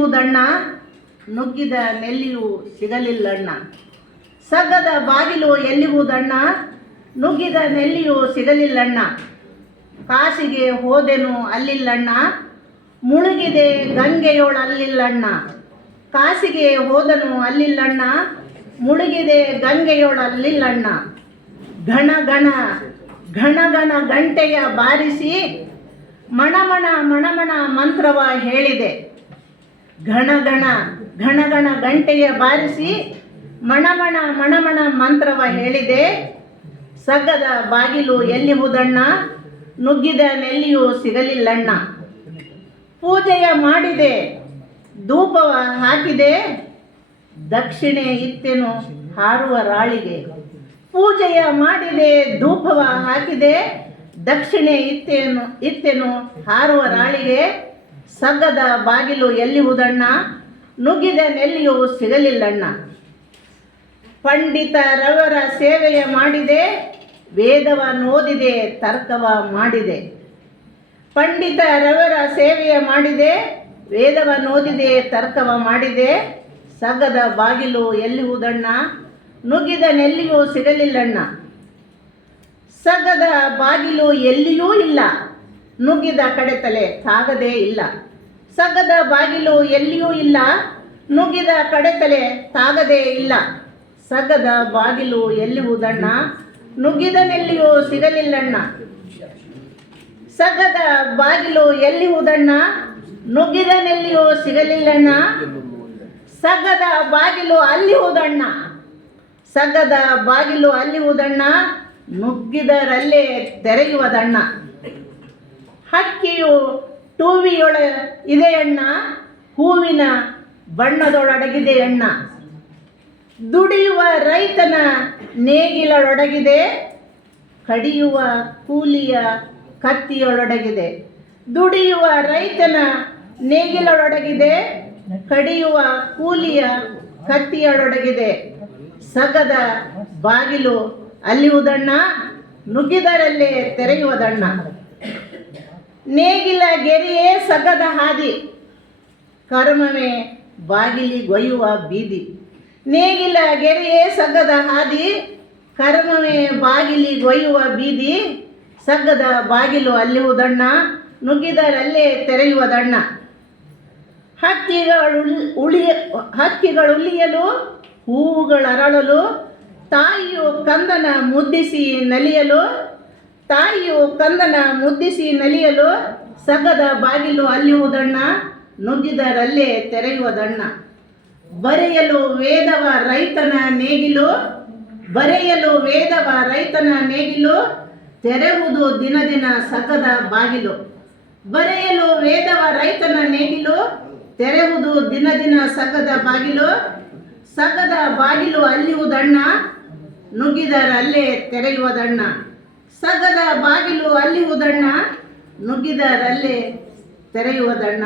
ಎಲ್ಲಿಹುದಣ್ಣ ನುಗ್ಗಿದ ನೆಲ್ಲಿಯು ಸಿಗಲಿಲ್ಲಣ್ಣ. ಸಗ್ಗದ ಬಾಗಿಲು ಎಲ್ಲಿಗುವುದಣ್ಣ ನುಗ್ಗಿದ ನೆಲ್ಲಿಯು ಸಿಗಲಿಲ್ಲಣ್ಣ. ಕಾಸಿಗೆ ಹೋದೆನು ಅಲ್ಲಿಲ್ಲಣ್ಣ. ಮುಳುಗಿದೆ ಗಂಗೆಯೋಳಲ್ಲಿಲ್ಲಣ್ಣ. ಕಾಸಿಗೆ ಹೋದನು ಅಲ್ಲಿಲ್ಲಣ್ಣ. ಮುಳುಗಿದೆ ಗಂಗೆಯೋಳಲ್ಲಿಲ್ಲಣ್ಣ. ಘಣ ಘಣ ಘಣ ಘಣ ಗಂಟೆಯ ಬಾರಿಸಿ ಮಣಮಣ ಮಣಮಣ ಮಂತ್ರವ ಹೇಳಿದೆ. ಘಣ ಘಣಗಣ ಘಣ ಘಣ ಗಂಟೆಯ ಬಾರಿಸಿ ಮಣಮಣ ಮಣಮಣ ಮಂತ್ರವ ಹೇಳಿದೆ, ಸಗ್ಗದ ಬಾಗಿಲು ಎಲ್ಲಿ ಹುದಣ್ಣ? ನುಗ್ಗಿದ ನೆಲ್ಲಿಯೂ ಸಿಗಲಿಲ್ಲಣ್ಣ. ಪೂಜೆಯ ಮಾಡಿದೆ, ಧೂಪವ ಹಾಕಿದೆ, ದಕ್ಷಿಣೆ ಇತ್ತೆನು ಹಾರುವ ರಾಳಿಗೆ. ಪೂಜೆಯ ಮಾಡಿದೆ, ಧೂಪವ ಹಾಕಿದೆ, ದಕ್ಷಿಣೆ ಇತ್ತೇನು, ಇತ್ತೆನು ಹಾರುವ ರಾಳಿಗೆ. ಸಗ್ಗದ ಬಾಗಿಲು ಎಲ್ಲಿ ಹುದಣ್ಣ ನುಗ್ಗಿದ ನೆಲ್ಲಿಯೂ ಸಿಗಲಿಲ್ಲಣ್ಣ. ಪಂಡಿತರವರ ಸೇವೆಯ ಮಾಡಿದೆ ವೇದವ ನೋದಿದೆ ತರ್ಕವ ಮಾಡಿದೆ. ಪಂಡಿತರವರ ಸೇವೆಯ ಮಾಡಿದೆ ವೇದವ ನೋದಿದೆ ತರ್ಕವ ಮಾಡಿದೆ. ಸಗದ ಬಾಗಿಲು ಎಲ್ಲಿ ಹುದಣ್ಣ ನುಗ್ಗಿದ ನೆಲ್ಲಿಯೂ ಸಿಗಲಿಲ್ಲಣ್ಣ. ಸಗದ ಬಾಗಿಲು ಎಲ್ಲಿಯೂ ಇಲ್ಲ. ನುಗ್ಗಿದ ಕಡೆತಲೆ ತಾಗದೇ ಇಲ್ಲ. ಸಗದ ಬಾಗಿಲು ಎಲ್ಲಿಯೂ ಇಲ್ಲ. ನುಗ್ಗಿದ ಕಡೆತಲೆ ತಾಗದೇ ಇಲ್ಲ. ಸಗದ ಬಾಗಿಲು ಎಲ್ಲಿ ನುಗ್ಗಿದನೆಲ್ಲಿಯೂ ನುಗ್ಗಿದ ನೆಲ್ಲಿಯೂ ಸಿಗಲಿಲ್ಲಣ್ಣ ಸಗದ ಬಾಗಿಲು ಎಲ್ಲಿ ನುಗ್ಗಿದನೆಲ್ಲಿಯೂ ನುಗ್ಗಿದ ನೆಲ್ಲಿಯೂ ಸಿಗಲಿಲ್ಲಣ್ಣ ಸಗದ ಬಾಗಿಲು ಅಲ್ಲಿ ಹೋದಣ್ಣ ಸಗದ ಬಾಗಿಲು ಅಲ್ಲಿ ಹೋದಣ್ಣ ನುಗ್ಗಿದರಲ್ಲೇ ತೆರೆಯುವುದಣ್ಣ ಹಕ್ಕಿಯು ಟೂವಿಯೊಳ ಇದೆಯಣ್ಣ ಹೂವಿನ ಬಣ್ಣದೊಳಡಗಿದೆ ಅಣ್ಣ ದುಡಿಯುವ ರೈತನ ನೇಗಿಲೊಡಗಿದೆ ಕಡಿಯುವ ಕೂಲಿಯ ಕತ್ತಿಯೊಳಗಿದೆ ದುಡಿಯುವ ರೈತನ ನೇಗಿಲೊಳಗಿದೆ ಕಡಿಯುವ ಕೂಲಿಯ ಕತ್ತಿಯೊಳಗಿದೆ ಸಗದ ಬಾಗಿಲು ಅಲ್ಲಿಯುವುದಣ್ಣ, ನುಗ್ಗಿದರಲ್ಲೇ ತೆರೆಯುವುದಣ್ಣ. ನೇಗಿಲ ಗೆರೆಯೇ ಸಗದ ಹಾದಿ. ಕರ್ಮವೇ ಬಾಗಿಲಿಗೊಯ್ಯುವ ಬೀದಿ. ನೇಗಿಲ ಗೆರೆಯೇ ಸಗದ ಹಾದಿ, ಕರ್ಮವೇ ಬಾಗಿಲಿಗೊಯ್ಯುವ ಬೀದಿ. ಸಗ್ಗದ ಬಾಗಿಲು ಅಲ್ಲಿವುದಣ್ಣ ನುಗ್ಗಿದರಲ್ಲೇ ತೆರೆಯುವುದಣ್ಣ ಹಕ್ಕಿಗಳು ಉಳಿಯ ಹಕ್ಕಿಗಳುಲಿಯಲು ಹೂವುಗಳರಳಲು, ತಾಯಿಯು ಕಂದನ ಮುದ್ದಿಸಿ ನಲಿಯಲು ತಾಯಿಯು ಕಂದನ ಮುದ್ದಿಸಿ ನಲಿಯಲು ಸಗದ ಬಾಗಿಲು ಅಲ್ಲಿಯುವುದಣ್ಣ ನುಗ್ಗಿದರಲ್ಲೇ ತೆರೆಯುವುದಣ್ಣ ಬರೆಯಲು ವೇದವ ರೈತನ ನೇಗಿಲು, ಬರೆಯಲು ವೇದವ ರೈತನ ನೇಗಿಲು ತೆರೆಯುವುದು ದಿನ ದಿನ ಸಗದ ಬಾಗಿಲು. ಬರೆಯಲು ವೇದವ ರೈತನ ನೇಗಿಲು ತೆರೆಯುವುದು ದಿನ ದಿನ ಸಗದ ಬಾಗಿಲು. ಸಗದ ಬಾಗಿಲು ಅಲ್ಲಿಯುವುದಣ್ಣ ನುಗ್ಗಿದರಲ್ಲೇ ತೆರೆಯುವುದಣ್ಣ ಸಗದ ಬಾಗಿಲು ಅಲ್ಲಿಯುವುದಣ್ಣ ನುಗ್ಗಿದರಲ್ಲಿ ತೆರೆಯುವುದಣ್ಣ